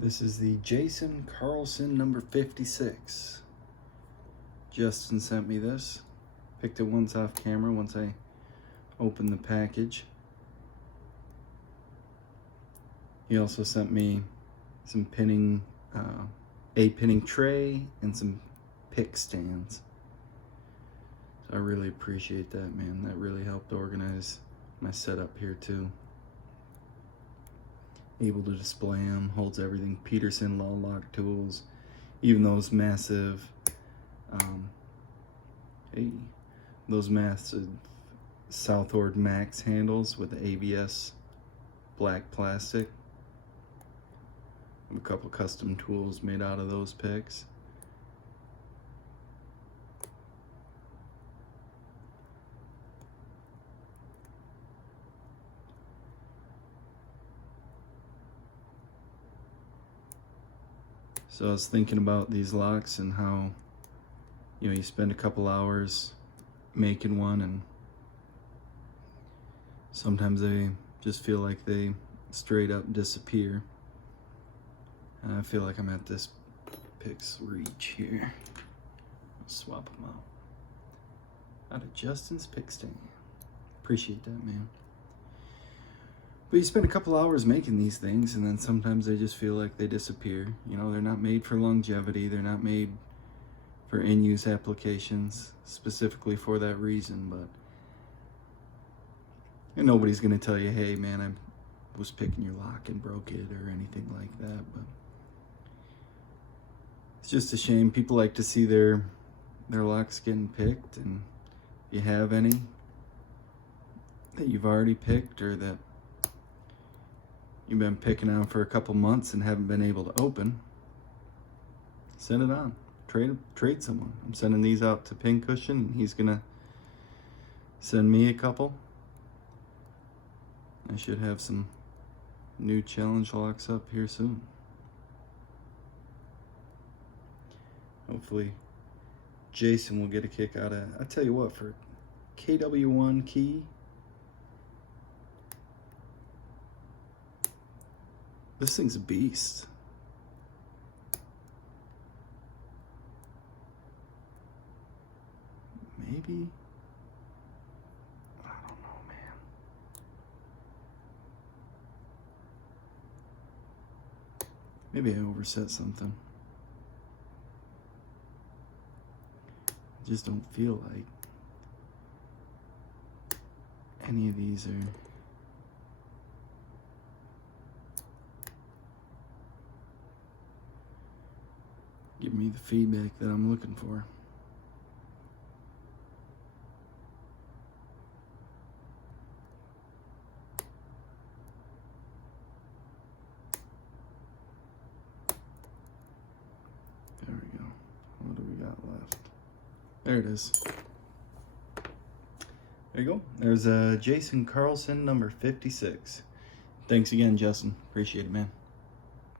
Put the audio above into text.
This is the Carlson number 56. Justin sent me this. Picked it once off camera once I opened the package. He also sent me some pinning, a pinning tray and some pick stands. So I really appreciate that, man. That really helped organize my setup here too. Able to display them, holds everything. Peterson Law Lock tools, even those massive, those massive Southord Max handles with the ABS black plastic. A couple custom tools made out of those picks. So I was thinking about these locks and how, you spend a couple hours making one and sometimes they just feel like they straight up disappear. And I feel like I'm at this pick's reach here. I'll swap them out of Justin's pick stand. Appreciate that, man. But you spend a couple hours making these things and then sometimes they just feel like they disappear. They're not made for longevity. They're not made for in-use applications specifically for that reason. And nobody's going to tell you, hey, man, I was picking your lock and broke it or anything like that. But it's just a shame. People like to see their locks getting picked. And if you have any that you've already picked or that you've been picking out for a couple months and haven't been able to open, send it on. Trade someone. I'm sending these out to Pincushion and he's gonna send me a couple. I should have some new challenge locks up here soon. Hopefully Jason will get a kick out of it. I tell you what, for KW1 key, this thing's a beast. Maybe, I don't know, man. Maybe I overset something. I just don't feel like any of these are giving me the feedback that I'm looking for. There we go. What do we got left? There it is. There you go. There's a Carlson number 56. Thanks again, Justin. Appreciate it, man.